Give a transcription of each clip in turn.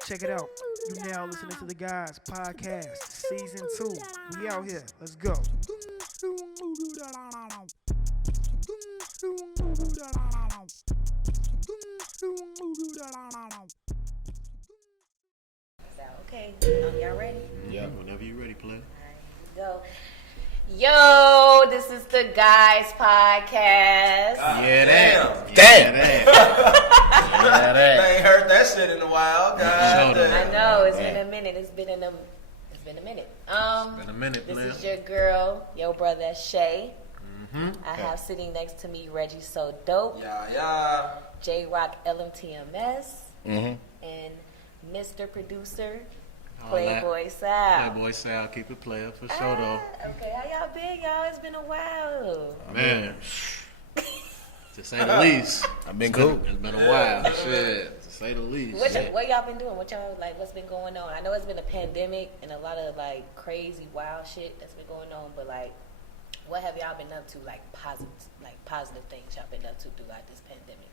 Check it out. You now listening to the Guys Podcast, Season 2. We out here. Let's go. Okay, y'all ready? Yeah, whenever you're ready, play. Go. Yo, this is the Guys Podcast. Yeah, that. Damn. Yeah, that. I ain't heard that shit in a while. God I damn. know it's been a minute. It's been a minute. It's been a minute, This player. is your girl, your brother Shay. Mm-hmm. I have sitting next to me Reggie So Dope, Yeah. J Rock LMTMS, Mm-hmm. and Mr. Producer All that. Playboy Sal. Playboy Sal, keep it player for sure, though. Okay, how y'all been, y'all? It's been a while. Man, to say the least. I've been cool. It's been a while. Shit, to say the least. What y'all been doing? What's been going on? I know it's been a pandemic and a lot of like crazy wild shit that's been going on, but like, what have y'all been up to? Like positive things y'all been up to throughout this pandemic?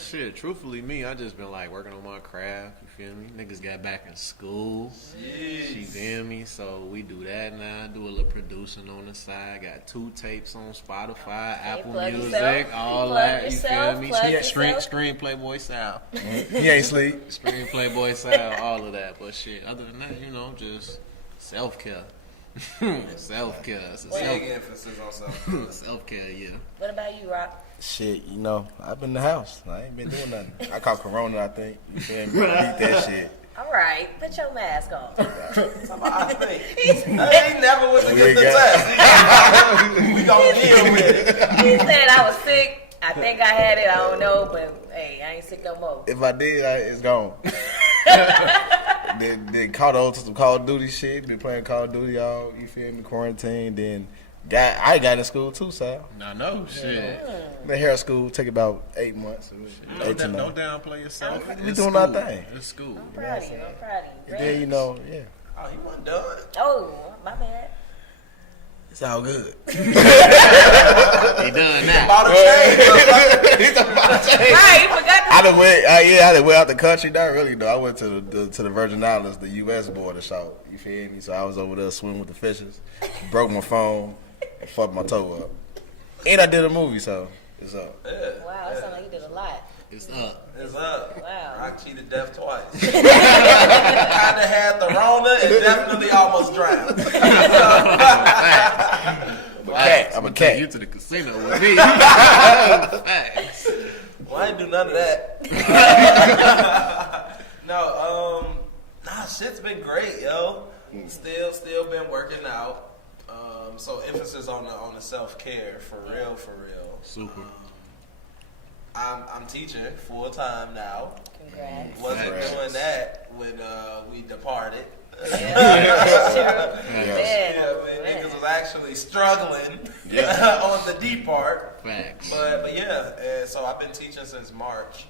Shit, truthfully, I just been like working on my craft. You feel me? Niggas got back in school. You feel me? So we do that now. Do a little producing on the side. Got 2 tapes on Spotify, Apple plug Music, yourself. all Plug that. yourself, You feel me? plug Screen yourself. Playboy Sal. He ain't sleep. Screen Playboy Sal, all of that. But shit, other than that, just self-care. Self-care. It's a Big emphasis on something. self-care, yeah. What about you, Rock? Shit, I've been in the house. I ain't been doing nothing. I caught Corona, I think. You feel me? I beat that shit. All right, put your mask on. I ain't never was to get the test. We gonna deal with it. He said I was sick. I think I had it. I don't know, but hey, I ain't sick no more. If I did, it's gone. then caught on to some Call of Duty shit. Been playing Call of Duty all, you feel me, quarantine. Then I got in school too, Sal. I know, shit. Been here at school, take about 8 months. Don't downplay yourself. We It's doing our school. thing. It's school. I'm proud of you. I'm proud of you. And then, yeah. Oh, you wasn't done. Oh, my bad. It's all good. He done now. About to change. Right, you forgot to I done went out the country. Not really though. I went to the Virgin Islands, the U.S. border shop. You feel me? So I was over there swimming with the fishes. Broke my phone, and fucked my toe up. And I did a movie, so it's up. Wow, it sounds like you did a lot. It's up. It's up. Wow. Rock cheated death twice. Kinda had the Rona and definitely almost drowned. I'm a cat. You to the casino with me. Facts. Well, I ain't do none of that. Nah, shit's been great, yo. Still been working out. So emphasis on the self care for real. Super. I'm teaching full time now. Congrats. Wasn't Congrats. doing that when we departed. Yeah, Niggas was actually struggling on the D part. Facts. But yeah, so I've been teaching since March.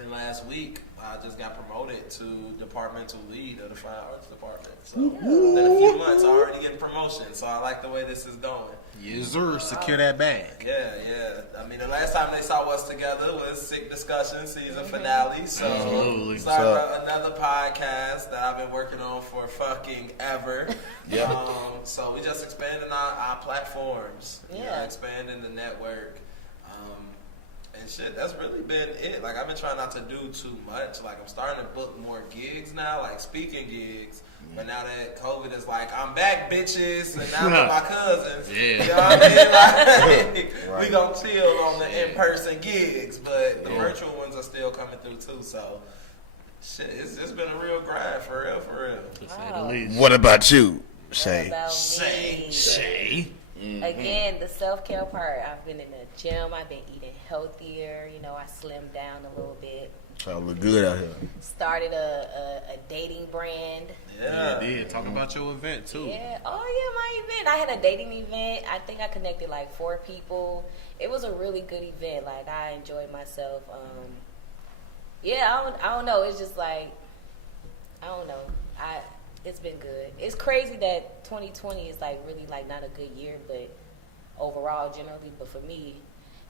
And last week, I just got promoted to departmental lead of the Fine Arts Department. So in a few months, I already getting promotion. So I like the way this is going. Yes, sir. Secure that bag. Yeah. I mean, the last time they saw us together was Sick Discussion season finale. So Absolutely. started another podcast that I've been working on for fucking ever. Yeah. So we just expanding our platforms. Yeah. Expanding the network. And shit, that's really been it. Like, I've been trying not to do too much. Like, I'm starting to book more gigs now, like speaking gigs. But now that COVID is like, I'm back, bitches, and now with my cousins. Yeah. You know what I mean? Like, Right. we gonna chill on the in-person gigs, but the virtual ones are still coming through too. So, shit, it's been a real grind, for real. To say the least. What about you, What Shay? about Shay. me? Shay. Again, the self-care part. I've been in the gym. I've been eating healthier. I slimmed down a little bit. Trying to look good out here. Started a dating brand. Yeah. Yeah. Talk about your event, too. Yeah. Oh, yeah, my event. I had a dating event. I think I connected like 4 people. It was a really good event. Like, I enjoyed myself. Yeah, I don't know. It's just like, I don't know. It's been good. It's crazy that 2020 is like really like not a good year, but overall generally. But for me,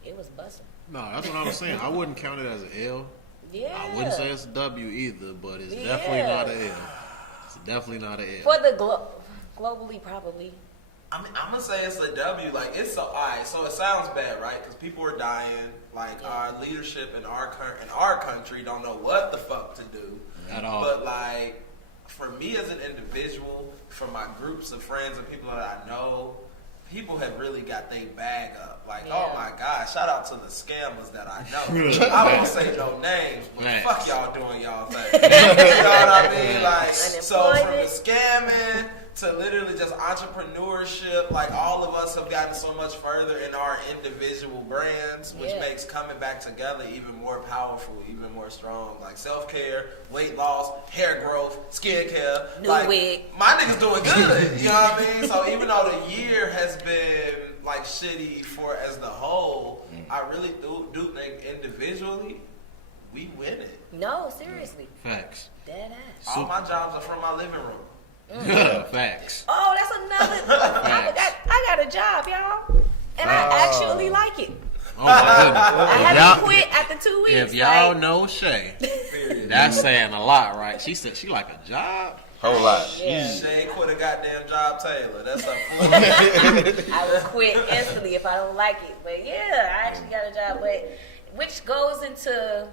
it was busting. No, that's what I was saying. I wouldn't count it as an L. Yeah. I wouldn't say it's a W either, but it's definitely not an L. It's definitely not an L. For the globally, probably. I mean, I'm gonna say it's a W. Like, it's so alright. So it sounds bad, right? Because people are dying. Like, our leadership in our country don't know what the fuck to do At all. But like, for me as an individual, for my groups of friends and people that I know, people have really got their bag up. Like, oh my God, shout out to the scammers that I know. I won't say no names, but fuck y'all doing y'all thing. You know what I mean? Like, so from the scamming to literally just entrepreneurship, like all of us have gotten so much further in our individual brands, which makes coming back together even more powerful, even more strong. Like self-care, weight loss, hair growth, skincare. New wig. My niggas doing good. You know what I mean? So even though the year has been like shitty for as the whole, I really do think individually we win it. No, seriously. Facts. Dead ass. All my jobs are from my living room. Facts. Oh, that's another. I got a job, y'all, and I actually like it. Oh my goodness. I had to quit after 2 weeks. If y'all know Shay, that's saying a lot, right? She said she like a job. Whole lot. Yeah. Shay quit a goddamn job, Taylor. That's a I would quit instantly if I don't like it. But yeah, I actually got a job. But which goes into,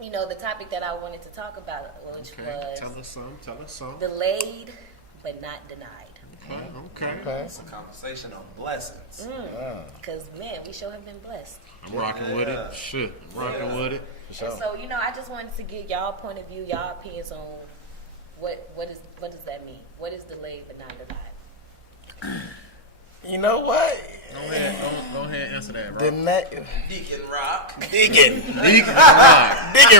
you know, the topic that I wanted to talk about, which was Tell us some. delayed but not denied. Okay. It's a conversation on blessings. Because man, we sure have been blessed. I'm rocking with it. Shit, I'm rocking with it. And so, you know, I just wanted to get y'all point of view, y'all opinions on what does that mean? What is delayed but not denied? You know what? Go ahead and answer that, bro. Deacon Rock. Deacon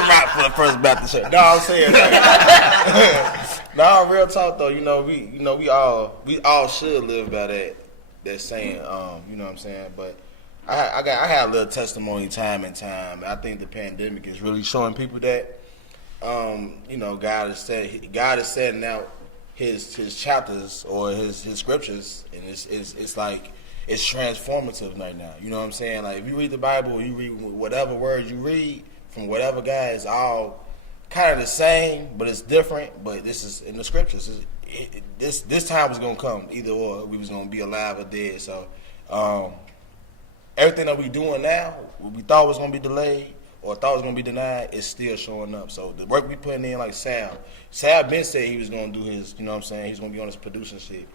Rock for the First Baptist Church. No, I'm saying that. No, real talk though. We all should live by that saying. You know what I'm saying? But I had a little testimony time and time. I think the pandemic is really showing people that God is setting out his chapters or his scriptures, and it's like it's transformative right now. You know what I'm saying? Like if you read the Bible, you read whatever words you read from whatever guy, it's all kind of the same, but it's different. But this is in the scriptures. This time was gonna come either or. We was gonna be alive or dead. So everything that we doing now, what we thought was gonna be delayed or thought was gonna be denied, is still showing up. So the work we putting in, like Sal been said he was gonna do his. You know what I'm saying? He's gonna be on his producing shit.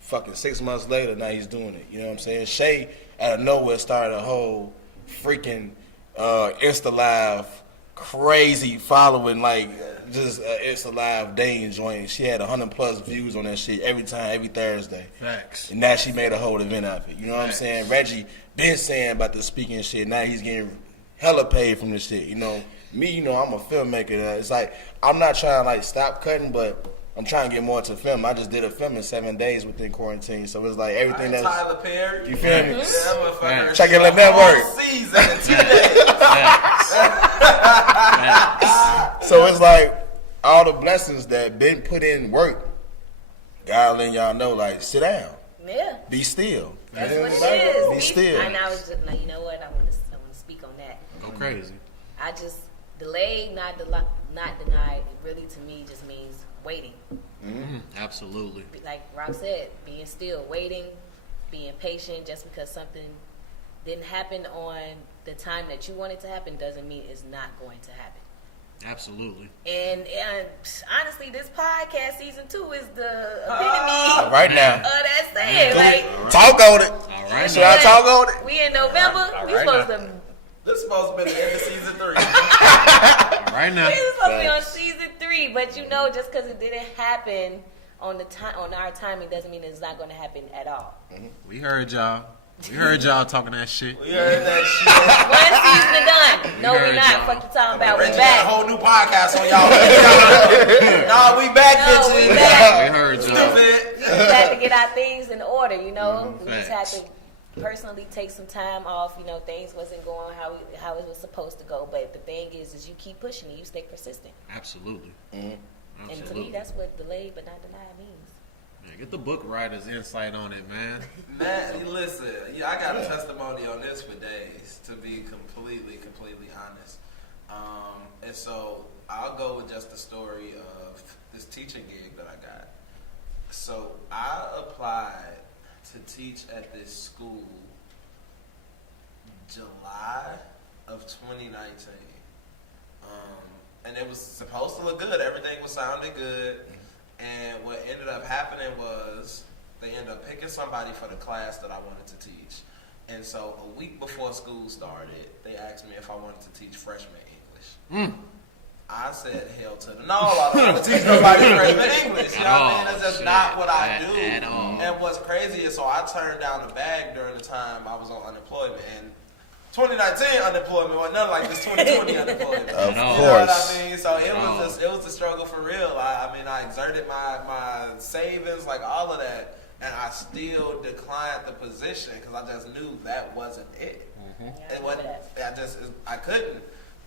Fucking 6 months later, now he's doing it. You know what I'm saying? Shay, out of nowhere, started a whole freaking Insta Live crazy following, like just Insta Live day joint. She had 100+ views on that shit every Thursday. Facts. And now she made a whole event out of it. You know what I'm saying? Reggie been saying about the speaking shit. Now he's getting hella paid from this shit. You know, me, I'm a filmmaker. It's like I'm not trying to like stop cutting, but I'm trying to get more to film. I just did a film in 7 days within quarantine, so it's like everything that's Tyler Perry. You feel me? Yeah, motherfucker. Check it, let that work. Season in 2 days. So it's like all the blessings that been put in work. God letting y'all know, like, sit down. Yeah. Be still. That's what it is. Be still. And I was just like, you know what? I want to speak on that. Go crazy. I just delayed, not denied. It really to me just means waiting. Absolutely. Like Rock said, being still, waiting, being patient. Just because something didn't happen on the time that you want it to happen doesn't mean it's not going to happen. Absolutely. And honestly, this podcast season 2 is the epitome Right now. of that saying. Like, Talk on it. All right. Should I talk on it? we in November. We supposed to. This is supposed to be the end of season 3. All right now. We was supposed to be on season 3, but just because it didn't happen on our timing doesn't mean it's not going to happen at all. We heard y'all. We heard y'all talking that shit. We heard that shit. One season done. No, we heard not. y'all. Fuck you talking about. We Reggie got a back. whole new podcast on y'all. Nah, we back, No, bitches. we back. We heard y'all. Stupid. We had to get our things in order, you know. We just had Facts. to personally take some time off. You know, things wasn't going how it was supposed to go. But the thing is you keep pushing and you stay persistent. Absolutely. And to me, Absolutely. that's what delayed but not denied means. Yeah, get the book writer's insight on it, man. Man, listen, I got a testimony on this for days, to be completely honest. And so I'll go with just the story of this teaching gig that I got. So I applied to teach at this school July of 2019. And it was supposed to look good. Everything was sounding good. And what ended up happening was they ended up picking somebody for the class that I wanted to teach. And so a week before school started, they asked me if I wanted to teach freshman English. I said, hell to the no, I don't want to teach nobody freshman English. You know what I mean? That's just not what I do. At all. And what's crazy is, so I turned down the bag during the time I was on unemployment. And 2019 unemployment wasn't nothing like this 2020 unemployment. Of You know course. what I mean? So it was a struggle for real. I mean, I exerted my savings, like all of that, and I still declined the position because I just knew that wasn't it. Yeah, It wasn't. I couldn't.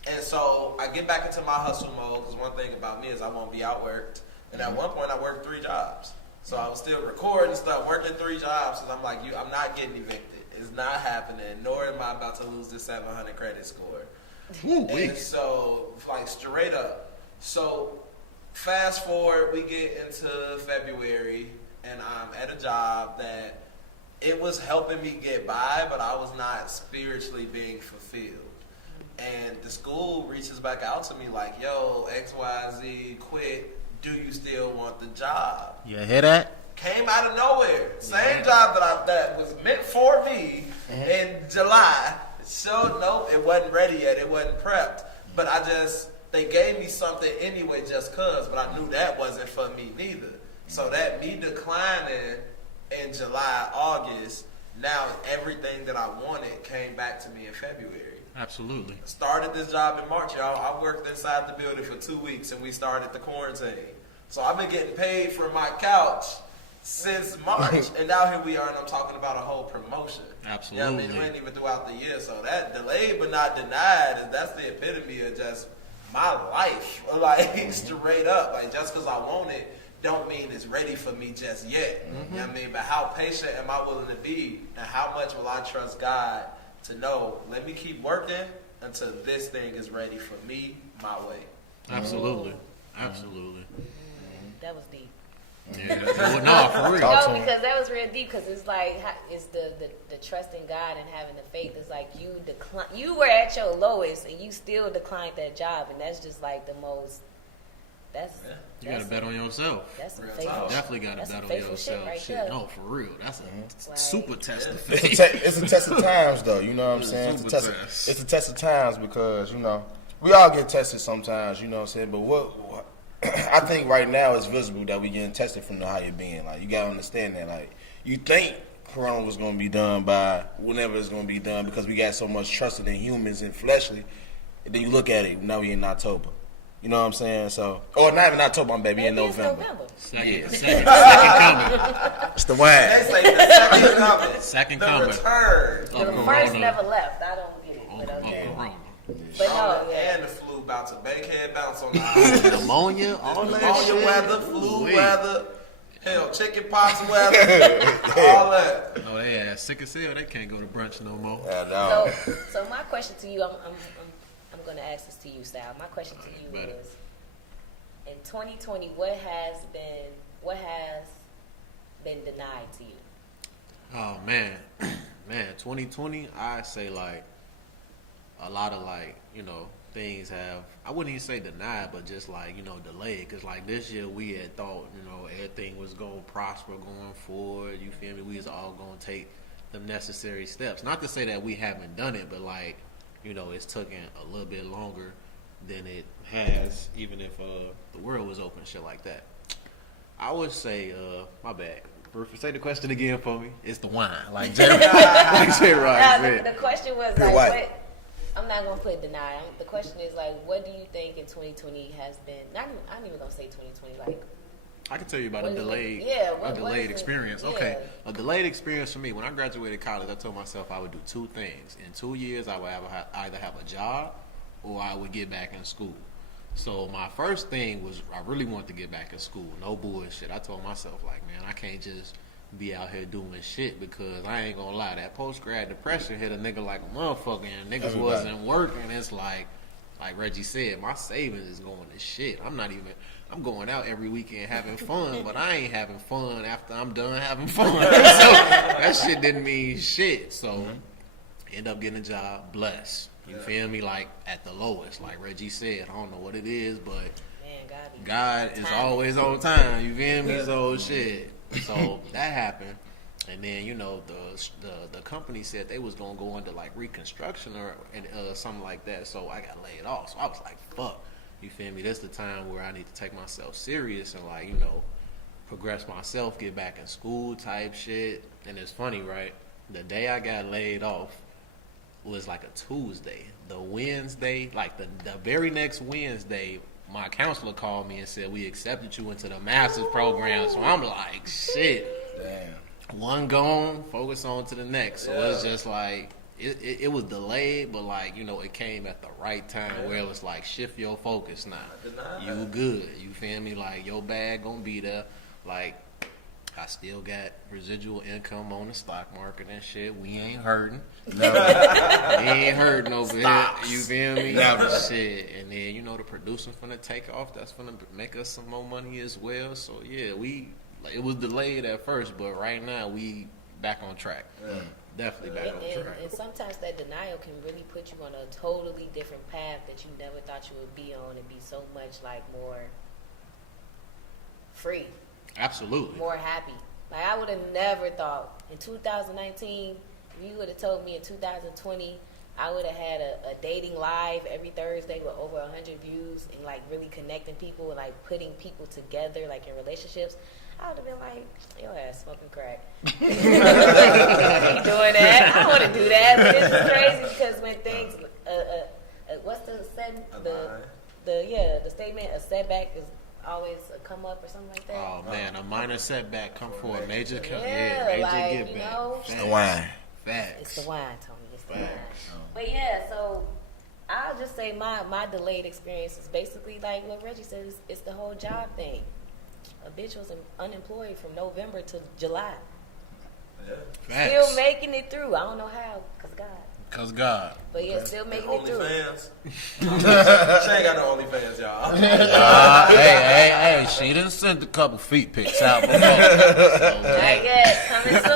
And so I get back into my hustle mode because one thing about me is I won't be outworked. And at one point I worked 3 jobs. So I was still recording stuff, working 3 jobs, because I'm like, I'm not getting evicted. It's not happening, nor am I about to lose this 700 credit score. And so, like, straight up. So, fast forward, we get into February, and I'm at a job that it was helping me get by, but I was not spiritually being fulfilled. And the school reaches back out to me like, yo, XYZ quit. Do you still want the job? You hear that? Came out of nowhere. Same job that was meant for me in July. So nope, it wasn't ready yet. It wasn't prepped. But they gave me something anyway just cause, but I knew that wasn't for me neither. So that me declining in July, August, now everything that I wanted came back to me in February. Absolutely. Started this job in March, y'all. I worked inside the building for 2 weeks and we started the quarantine. So I've been getting paid from my couch since March, and now here we are, and I'm talking about a whole promotion. Absolutely. You know what I mean? It ain't even throughout the year. So that delayed but not denied, that's the epitome of just my life. Like, straight up. Like, just because I want it don't mean it's ready for me just yet. You know what I mean? But how patient am I willing to be, and how much will I trust God to know, let me keep working until this thing is ready for me, my way. Absolutely. Absolutely. That was deep. Yeah. Well, no, for real. No, because that was real deep. Because it's like it's the trust in God and having the faith. It's like you were at your lowest and you still declined that job, and that's just like the most. You gotta bet on yourself. That's some Real faithful. talk. Definitely gotta That's bet some on faithful yourself. shit right Shit, there. no, for real. That's a Like- super test of It's faith. it's a test of times, though. You know what I'm saying? It's Super a test. it's a test of times because, you know, we all get tested sometimes, you know what I'm saying? But what I think right now it's visible that we getting tested from how you're being. Like, you got to understand that. Like, you think Corona was going to be done by whenever it's going to be done because we got so much trusted in humans and fleshly. And then you look at it, now we in October. You know what I'm saying? So, or not even October, I'm baby, in Maybe it's November. Second coming. It's the They wine. say the second coming. Second the coming. return. Of The Corona. first never left. I don't get it. Of But okay. Corona. But no, yeah. And the flu about to bankhead bounce on the island. Pneumonia, all that Pneumonia shit. weather, flu Wait. weather, hell, chicken pox weather, all that. Oh, they ass sick as hell. They can't go to brunch no more. No. So my question to you, I'm gonna ask this to you, Sal. My question to you Better. is, in 2020, what has been denied to you? Oh man, 2020. I say like a lot of things have. I wouldn't even say denied, but just delayed. Cause like this year we had thought everything was gonna prosper going forward. You feel me? We was all gonna take the necessary steps. Not to say that we haven't done it, but it's taken a little bit longer than it has, even if the world was open, shit like that. I would say, my bad. Say the question again for me. It's the wine, like Jerry, like Jerry Rock said. The question was You're like, white. what? I'm not gonna put deny. The question is like, what do you think in 2020 has been? I'm even gonna say 2020. Like, I can tell you about what a is it? delayed, Yeah, a what delayed is it? experience. Yeah. Okay, a delayed experience for me. When I graduated college, I told myself I would do 2 things. In 2 years, I would either have a job or I would get back in school. So my first thing was I really wanted to get back in school. No bullshit. I told myself like, man, I can't just be out here doing shit because I ain't gonna lie. That post-grad depression hit a nigga like a motherfucker and niggas Everybody. wasn't working. It's like, like Reggie said, my savings is going to shit. I'm going out every weekend having fun, but I ain't having fun after I'm done having fun. So that shit didn't mean shit. So end up getting a job, blessed. You feel me? Like at the lowest, like Reggie said, I don't know what it is, but God is always on time. You feel me? So shit. So that happened, and then you know the company said they was gonna go into like reconstruction or something like that. So I got laid off. So I was like, fuck. You feel me? That's the time where I need to take myself serious and like, you know, progress myself, get back in school type shit. And it's funny, right? The day I got laid off was like a Tuesday. The Wednesday, like the very next Wednesday, my counselor called me and said, we accepted you into the master's program. So I'm like, shit. Damn. One gone, focus on to the next. So it's just like, it was delayed, but like, you know, it came at the right time where it was like, shift your focus now. You good. You feel me? Like, your bag gonna be there. Like, I still got residual income on the stock market and shit. We ain't hurting. Never. We ain't hurting over here. You feel me? Never. Shit. And then, you know, the producers finna take off. That's finna make us some more money as well. So, yeah, it was delayed at first, but right now we back on track. Definitely back on track. And sometimes that denial can really put you on a totally different path that you never thought you would be on and be so much like more free. Absolutely. More happy. Like I would have never thought in 2019, if you would have told me in 2020 I would have had a dating live every Thursday with over 100 views and like really connecting people and like putting people together like in relationships, I would have been like, your ass smoking crack. You doing that? I want to do that. But it's just crazy because when things, what's the setting? The statement, a setback is always a come up or something like that. Oh man, a minor setback come for a major major get you back. know? It's the wine. Facts. It's the wine, Tony. It's the wine. But yeah, so I'll just say my delayed experience is basically like what Reggie said. It's the whole job thing. A bitch was unemployed from November to July. Facts. Still making it through. I don't know how, cause God. But yeah, still making it through. OnlyFans. She ain't got no OnlyFans, y'all. Hey, she done sent a couple feet pics out before. I guess coming soon.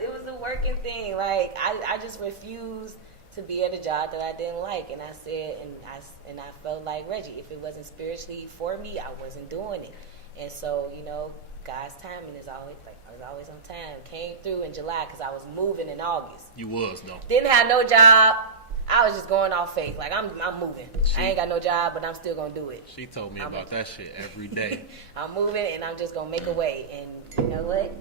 It was a working thing. Like I just refused to be at a job that I didn't like, and I said, and I felt like Reggie, if it wasn't spiritually for me, I wasn't doing it. And so, you know, God's timing is always like I was always on time. Came through in July because I was moving in August. You was though. Didn't have no job. I was just going off faith. Like I'm moving. I ain't got no job, but I'm still gonna do it. She told me about that shit every day. I'm moving, and I'm just gonna make a way. And you know what?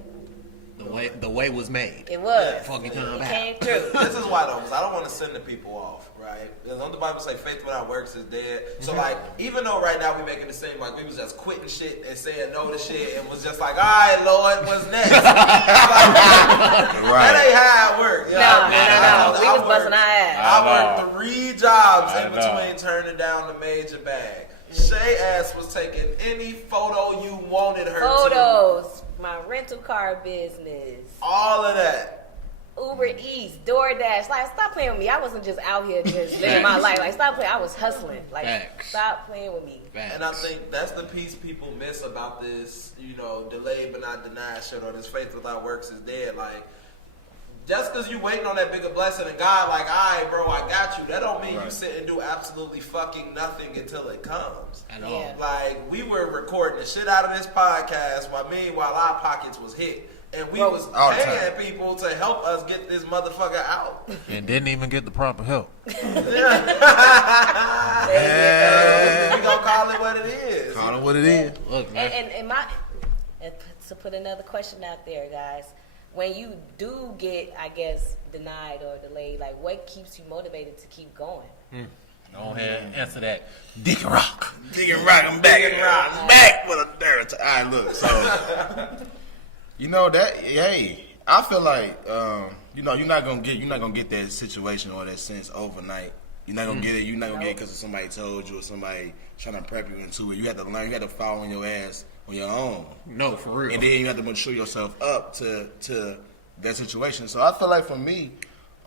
The way was made. It was. Fucking it come came back. through. This is why though, because I don't want to send the people off, right? Because the Bible say faith without works is dead. So like, even though right now we making it seem like we was just quitting shit and saying no to shit and was just like, all right, Lord, what's next? Like, that ain't how it works. No. We was busting our ass. I worked 3 jobs in between turning down the major bag. Shay ass was taking any photo you wanted her Photos, my rental car business, all of that. Uber Eats, DoorDash. Like, stop playing with me. I wasn't just out here just living my life. Like, stop playing. I was hustling. Like, stop playing with me. And I think that's the piece people miss about this, you know, delayed but not denied shit, or this faith without works is dead. Like, just because you waiting on that bigger blessing and God like, all right, bro, I got you, that don't mean you sit and do absolutely fucking nothing until it comes. At all. Like, we were recording the shit out of this podcast while our pockets was hit. And we was paying people to help us get this motherfucker out. And didn't even get the proper help. We gonna call it what it is. Call it what it is. Look, man. And to put another question out there, guys. When you do get, I guess, denied or delayed, like what keeps you motivated to keep going? Go ahead, answer that. Dick and Rock. I'm back. I'm back with a dirt. All right, look. So, you know that. Hey, I feel like you know you're not gonna get that situation or that sense overnight. You're not gonna get it. You're not gonna get it because somebody told you or somebody trying to prep you into it. You have to learn. You have to fall on your ass on your own. No, for real. And then you have to mature yourself up to that situation. So I feel like for me,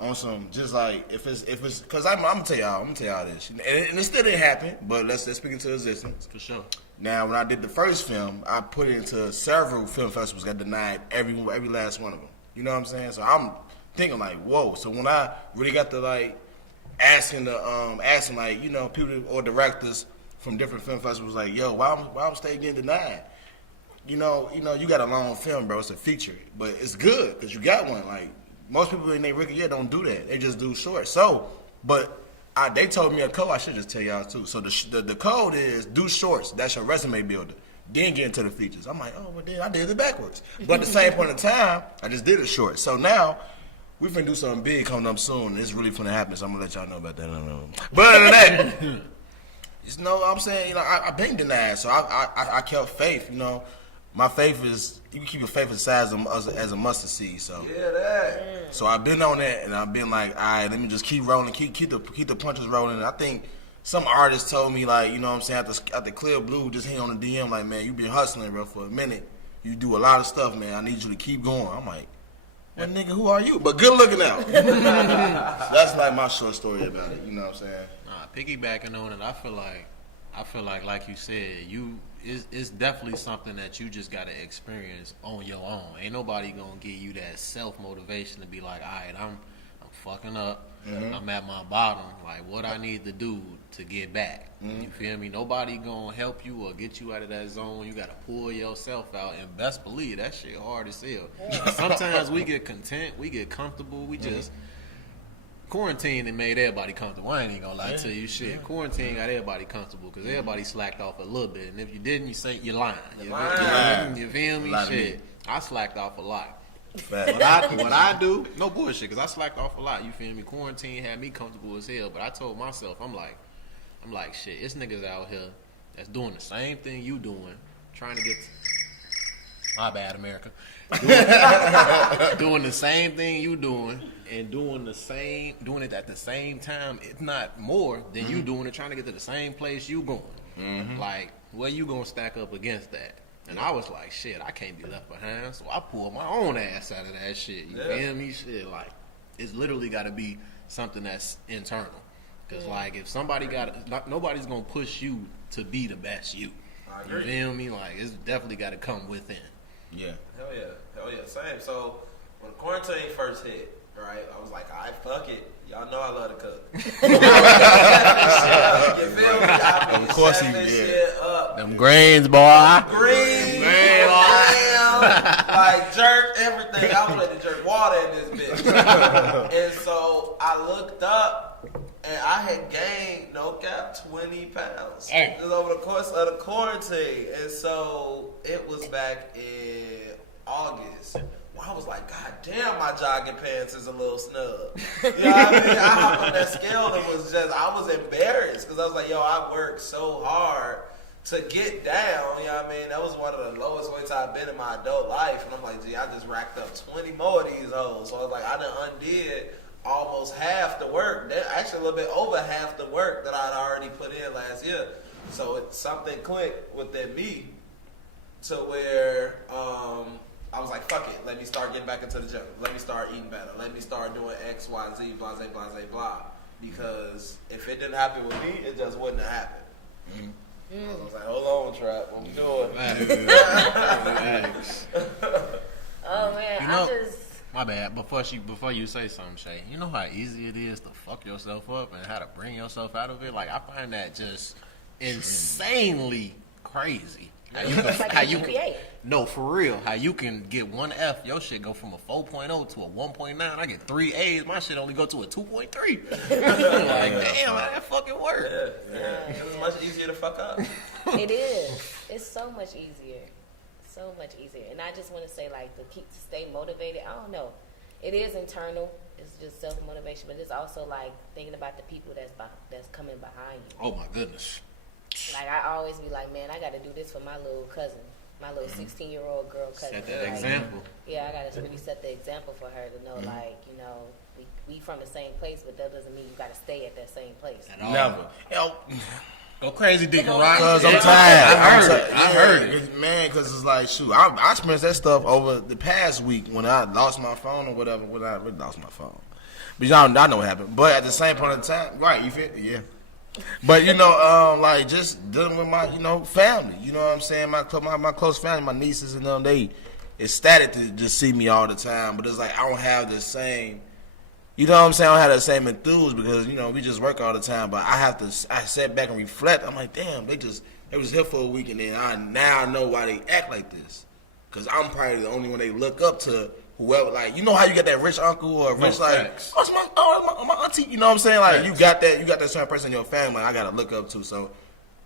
on some just like if it's because I'm gonna tell y'all this, and it still didn't happen, but let's speak into existence. For sure. Now, when I did the first film, I put it into several film festivals, got denied every last one of them. You know what I'm saying? So I'm thinking like, whoa. So when I really got to like asking like, you know, people or directors from different film festivals like, yo, why I'm stay getting denied? You know, you got a long film, bro. It's a feature, but it's good because you got one. Like most people in their rookie year don't do that. They just do short. So, but they told me a code. I should just tell y'all too. So the code is do shorts. That's your resume builder. Then get into the features. I'm like, oh, well, then I did it backwards. But at the same point in time, I just did it short. So now we finna do something big coming up soon. It's really finna happen. So I'm gonna let y'all know about that. But other than that, you know what I'm saying? You know, I've been denied, so I kept faith. You know, my faith is you can keep your faith as size as a mustard seed. So Yeah, that. so I've been on that, and I've been like, all right, let me just keep rolling, keep the punches rolling. And I think some artists told me like, you know what I'm saying, after Clear Blue just hit on the DM like, man, you been hustling, bro, for a minute. You do a lot of stuff, man. I need you to keep going. I'm like, well, nigga, who are you? But good looking out. That's like my short story about it. You know what I'm saying? Piggybacking on it, I feel like you said, it's definitely something that you just gotta experience on your own. Ain't nobody gonna give you that self motivation to be like, all right, I'm fucking up. Mm-hmm. I'm at my bottom. Like, what I need to do to get back. Mm-hmm. You feel me? Nobody gonna help you or get you out of that zone. You gotta pull yourself out. And best believe that shit hard as hell. Yeah. Sometimes we get content, we get comfortable, we just quarantine and made everybody comfortable. I ain't even gonna lie to you, shit. Yeah. Quarantine got everybody comfortable because everybody slacked off a little bit. And if you didn't, you say you're lying. You feel me? Shit. I slacked off a lot. What I do, no bullshit, because I slacked off a lot. You feel me? Quarantine had me comfortable as hell, but I told myself, I'm like, shit, it's niggas out here that's doing the same thing you doing, trying to get. My bad, America. Doing the same thing you doing and doing it at the same time, if not more than you doing it, trying to get to the same place you going. Mm-hmm. Like, where you gonna stack up against that? And I was like, shit, I can't be left behind. So I pulled my own ass out of that shit. You feel me? Shit, like, it's literally got to be something that's internal. Because, like, if somebody nobody's going to push you to be the best you. You feel me? Like, it's definitely got to come within. Yeah. Hell yeah. Same. So, when quarantine first hit, right, I was like, all right, fuck it. Y'all know I love to cook. You feel me? I mean, of course he shit up. Them grains, boy. Greens, like jerk, everything. I was ready to jerk water in this bitch. And so I looked up, and I had gained, no cap, 20 pounds. It was over the course of the quarantine. And so it was back in August. I was like, God damn, my jogging pants is a little snug. You know what I mean? I hopped on that scale and I was embarrassed because I was like, yo, I worked so hard to get down. You know what I mean? That was one of the lowest weights I've been in my adult life. And I'm like, gee, I just racked up 20 more of these hoes. So I was like, I done undid almost half the work. Actually, a little bit over half the work that I'd already put in last year. So something clicked within me to where, I was like, fuck it. Let me start getting back into the gym. Let me start eating better. Let me start doing X, Y, Z, blah, blah, blah, blah. Because if it didn't happen with me, it just wouldn't have happened. I was like, hold on, Trap. What we doing? Oh, man. You know, my bad. Before you say something, Shay, you know how easy it is to fuck yourself up and how to bring yourself out of it? Like, I find that just insanely crazy. No, for real. How you can get one F, your shit go from a 4.0 to a 1.9. I get 3 A's, my shit only go to a 2.3. Like, damn, how that fucking work? Yeah. It's much easier to fuck up. It is. It's so much easier. So much easier. And I just want to say, like, to stay motivated, I don't know. It is internal. It's just self-motivation, but it's also, like, thinking about the people that's coming behind you. Oh, my goodness. Like, I always be like, man, I got to do this for my little cousin, my little 16-year-old girl cousin. Set that like, example. Yeah, I got to really set the example for her to know, like, you know, we from the same place, but that doesn't mean you got to stay at that same place. Never. Go crazy, Deacon Rock. Because I'm tired. I heard it. Man, because it's like, shoot, I experienced that stuff over the past week when I lost my phone or whatever. When I really lost my phone. But y'all, I know what happened. But at the same point in time, right? You feel? Yeah. But like just dealing with my family. You know what I'm saying? My close family, my nieces and them, they ecstatic to just see me all the time. But it's like I don't have the same. You know what I'm saying? I don't have the same enthuse because we just work all the time. But I sit back and reflect. I'm like, damn, they was here for a week and then I know why they act like this. Cause I'm probably the only one they look up to. Whoever, like, how you got that rich uncle or rich it's my auntie. You know what I'm saying? Like, you got that certain person in your family I gotta look up to. So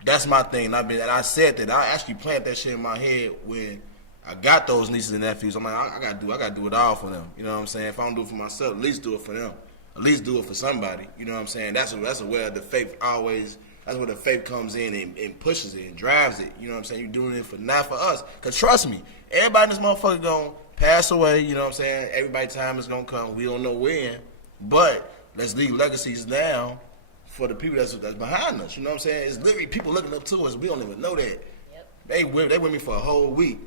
that's my thing. And I said that I actually planted that shit in my head when I got those nieces and nephews. I'm like, I gotta do it all for them. You know what I'm saying? If I don't do it for myself, at least do it for them. At least do it for somebody. You know what I'm saying? That's where the faith always. That's where the faith comes in and pushes it and drives it. You know what I'm saying? You're doing it not for us. Cause trust me, everybody in this motherfucker gonna pass away. You know what I'm saying? Everybody's time is gonna come. We don't know when, but let's leave legacies down for the people that's behind us. You know what I'm saying? It's literally people looking up to us. We don't even know that. Yep. They with me for a whole week.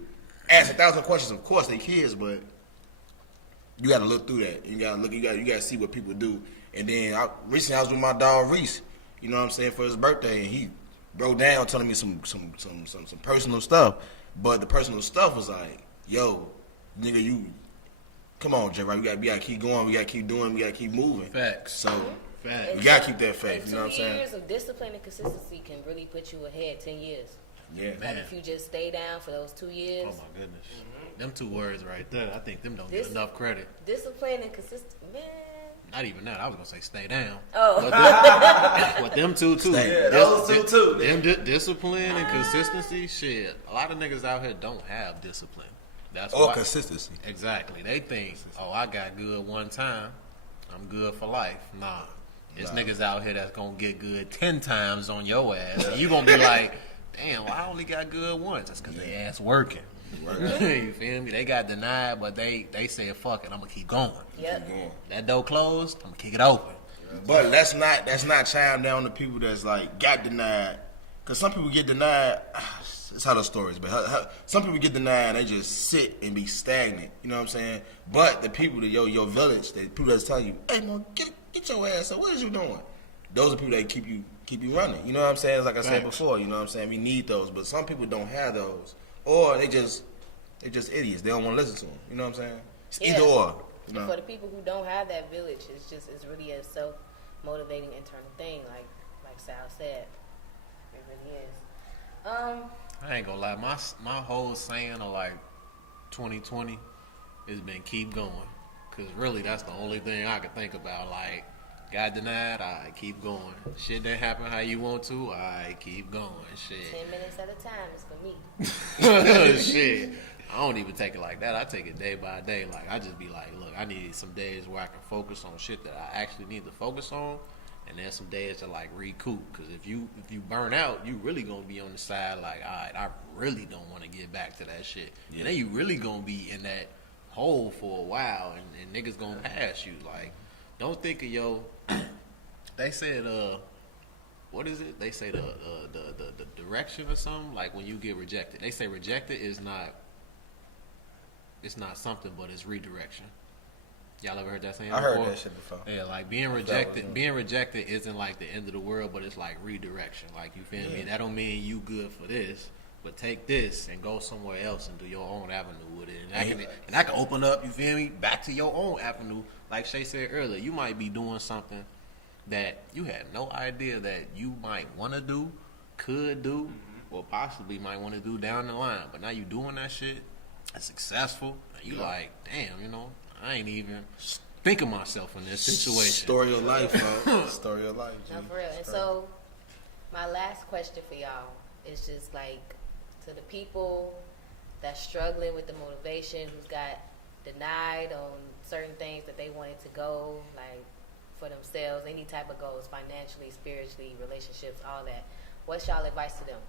Ask 1,000 questions. Of course, they kids, but you got to look through that. You got to look. You got to see what people do. And then recently, I was with my dog Reese. You know what I'm saying, for his birthday, and he broke down telling me some personal stuff. But the personal stuff was like, yo, nigga, you come on, Jay, right? We gotta keep going, we gotta keep doing, we gotta keep moving. Facts. So facts. We gotta keep that faith, you know what I'm saying? 2 years of discipline and consistency can really put you ahead 10 years. Yeah. Man. Like if you just stay down for those 2 years. Oh my goodness. Them 2 words right there, I think them don't get enough credit. Discipline and consistency, man. Not even that. I was gonna say stay down. Oh, but them two too. Yeah, those two too. Them discipline and consistency. Shit, a lot of niggas out here don't have discipline. That's consistency. Exactly. They think, I got good one time, I'm good for life. Nah, there's niggas out here that's gonna get good 10 times on your ass, and you gonna be like, damn, I only got good once. That's because they ass working. You feel me? They got denied, but they said, fuck it, I'm gonna keep going. Yep. That door closed, I'm gonna kick it open. But that's not chime down to people that's like got denied. Cause some people get denied. It's how the stories, but some people get denied and they just sit and be stagnant. You know what I'm saying? But the people that your village, the people that's telling you, hey man, get your ass up. What is you doing? Those are people that keep you running. You know what I'm saying? It's like I said before. You know what I'm saying? We need those, but some people don't have those. Or they just idiots. They don't want to listen to them. You know what I'm saying? It's either or. You know? For the people who don't have that village, it's really a self-motivating internal thing, like Sal said. It really is. I ain't gonna lie. My whole saying of like 2020 has been keep going. Cause really that's the only thing I can think about. Like, got denied, I keep going. Shit didn't happen how you want to, I keep going. Shit. 10 minutes at a time is for me. Shit. I don't even take it like that. I take it day by day. Like, I just be like, look, I need some days where I can focus on shit that I actually need to focus on, and then some days to like recoup. Because if you burn out, you really gonna be on the side like, all right, I really don't want to get back to that shit. Yeah. And then you really gonna be in that hole for a while, and niggas gonna pass you. Like, don't think of they said what is it? They say the direction or something, like when you get rejected. They say rejected is not something, but it's redirection. Y'all ever heard that saying before? I heard that shit before. Yeah, like being rejected isn't like the end of the world, but it's like redirection. Like, you feel me? That don't mean you good for this, but take this and go somewhere else and do your own avenue with it. And that can open up, you feel me, back to your own avenue. Like Shay said earlier, you might be doing something that you had no idea that you might want to do, could do, or possibly might want to do down the line. But now you doing that shit, it's successful, and you like, damn, I ain't even think of myself in this situation. Story of life, bro. Story of life. No, for real. And so, my last question for y'all is just like, to the people that's struggling with the motivation, who's got denied on certain things that they wanted to go, like for themselves, any type of goals, financially, spiritually, relationships, all that. What's y'all advice to them?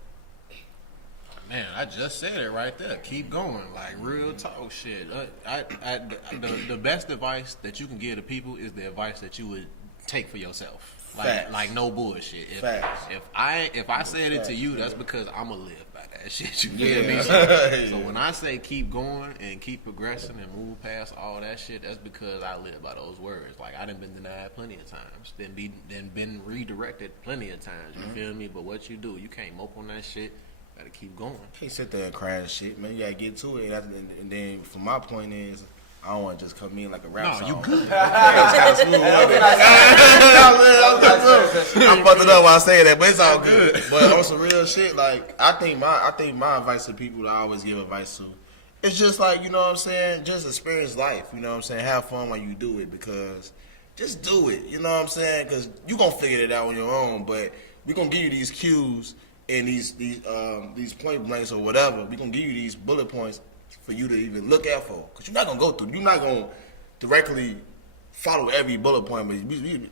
Man, I just said it right there. Keep going, like real talk shit. The best advice that you can give to people is the advice that you would take for yourself. Like no bullshit. If I said it to you, that's because I'ma live by that. that shit. You feel me? So when I say keep going and keep progressing and move past all that shit, that's because I live by those words. Like I done been denied plenty of times, then been redirected plenty of times. You feel me? But what you do, you can't mope on that shit. Gotta keep going. Can't sit there and cry and shit, man. You gotta get to it. And then, from my point is, I don't want to just come in like a rap song. No, you good. I'm fucked it up while I say that, but it's all good. But on some real shit, like I think my advice to people that I always give advice to, it's just like, you know what I'm saying, just experience life. You know what I'm saying, have fun while you do it, because just do it. You know what I'm saying, because you gonna figure it out on your own. But we gonna give you these cues and these point blanks or whatever. We gonna give you these bullet points for you to even look out for, because you're not gonna go through. You're not gonna directly follow every bullet point, but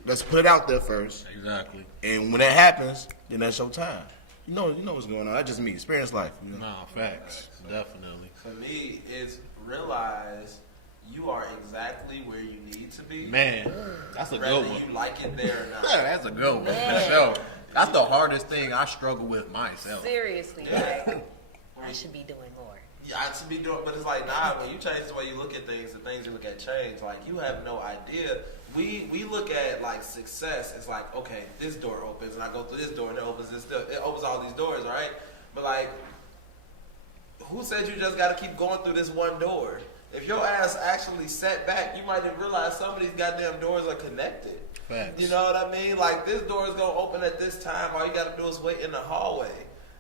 let's put it out there first. Exactly. And when that happens, then that's your time. You know what's going on. That's just me. Experience life. You know? No, facts. Definitely. For me, is realize you are exactly where you need to be. Man, that's a whether good one. you like it there or not. Yeah, that's a good one. Man. For sure. That's the hardest thing I struggle with myself. Seriously, like I should be doing more. Yeah, I should be doing, but it's like, nah, when you change the way you look at things, the things you look at change. Like, you have no idea. We look at, like, success. It's like, okay, this door opens, and I go through this door, and it opens this door. It opens all these doors, right? But, like, who said you just got to keep going through this one door? If your ass actually sat back, you might have realized some of these goddamn doors are connected. Facts. You know what I mean? Like, this door is going to open at this time. All you got to do is wait in the hallway.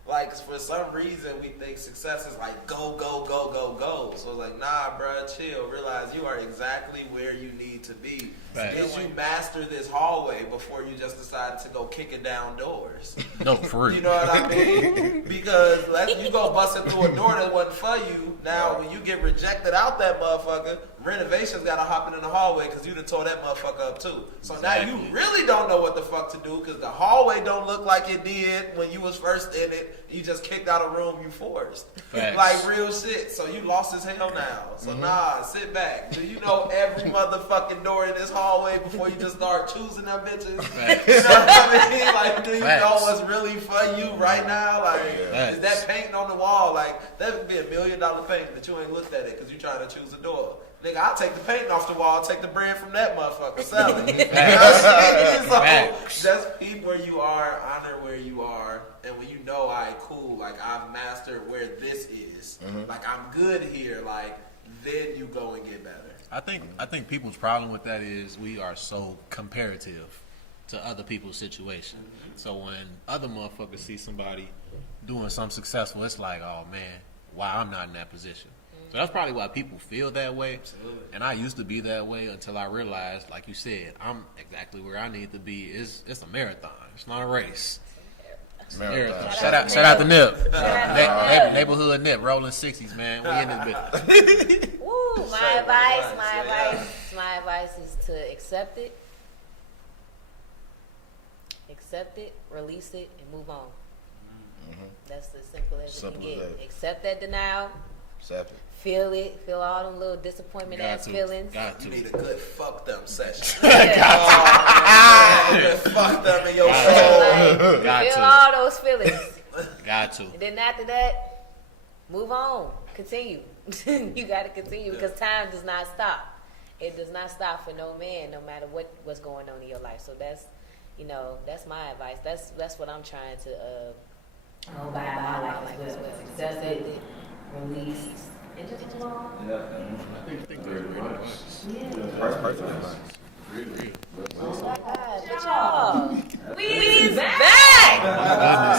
Like, for some reason, we think success is like go, go, go, go, go. So it's like, nah, bruh, chill. Realize you are exactly where you need to be. Right. Did you master this hallway before you just decided to go kicking down doors? No, for real. You know what I mean? Because you go busting through a door that wasn't for you. Now, when you get rejected out that motherfucker, renovations got to hop in the hallway because you done tore that motherfucker up too. So now you really don't know what the fuck to do because the hallway don't look like it did when you was first in it. You just kicked out a room you forced. Facts. Like real shit. So you lost as hell now. So nah, sit back. Do you know every motherfucking door in this hallway before you just start choosing them bitches? Facts. You know what I mean? Like, do you Facts. know what's really for you right now? Like, Facts. is that painting on the wall? Like, that would be $1 million painting that you ain't looked at it because you trying to choose a door. Nigga, I'll take the painting off the wall, I'll take the brand from that motherfucker, sell it. You know what I'm saying? So, just keep where you are, honor where you are, and when you know, all right, cool, like, I've mastered where this is, like, I'm good here, like, then you go and get better. I think people's problem with that is we are so comparative to other people's situation. So when other motherfuckers see somebody doing something successful, it's like, oh man, why I'm not in that position. So that's probably why people feel that way. Absolutely. And I used to be that way until I realized, like you said, I'm exactly where I need to be. It's a marathon. It's not a race. It's a marathon. Shout out to Nip. Neighborhood Nip, rolling 60s, man. We in this bit. Woo! My advice is to accept it, release it, and move on. That's as simple as it can get. Accept that denial. Accept it. Feel it. Feel all them little disappointment ass feelings. Got You to. need a good fucked up session. Yeah. Good fucked up in your Like, soul. Got feel to. all those feelings. Got to. And then after that, move on. Continue. You got to continue because time does not stop. It does not stop for no man, no matter what's going on in your life. So that's my advice. That's what I'm trying to hold by my life as well. Accept it, release, and just move on. I think that's great advice. Oh my God, but y'all, we's back.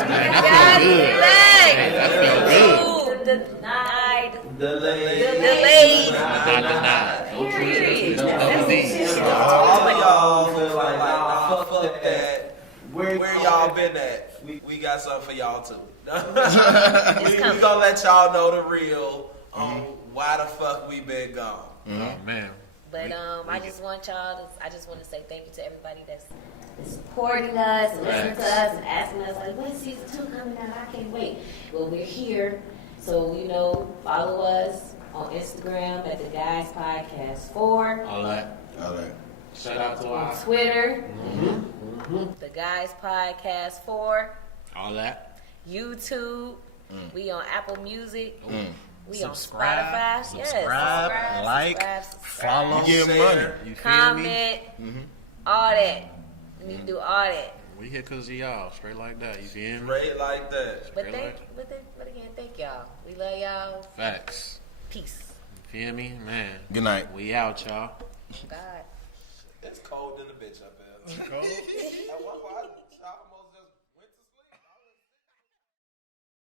Goodness, man. That feels good. That denied, Delayed. Not denied. No period. truth. No That's disease. it. All of y'all feel like, nah, fuck that. Where y'all been at? We got something for y'all too. we gonna let y'all know the real on why the fuck we been gone. Oh, man. But I just want to say thank you to everybody that's supporting us and listening to us and asking us like, when's season 2 coming out? I can't wait. Well, we're here, so follow us on Instagram at the Guys Podcast 4. All that. Shout out to On our. Twitter, the Guys Podcast 4. All that. YouTube, We on Apple Music. We Subscribe, on Spotify. subscribe, like, follow. You give 'em money. You feel me? Comment. All that. We need to do all that. We here cause of y'all, straight like that. You feel me? Straight like that. But Straight but again, thank y'all. We love y'all. Facts. Peace. You feel me, man? Good night. We out, y'all. God. It's cold in the bitch up there. Cold?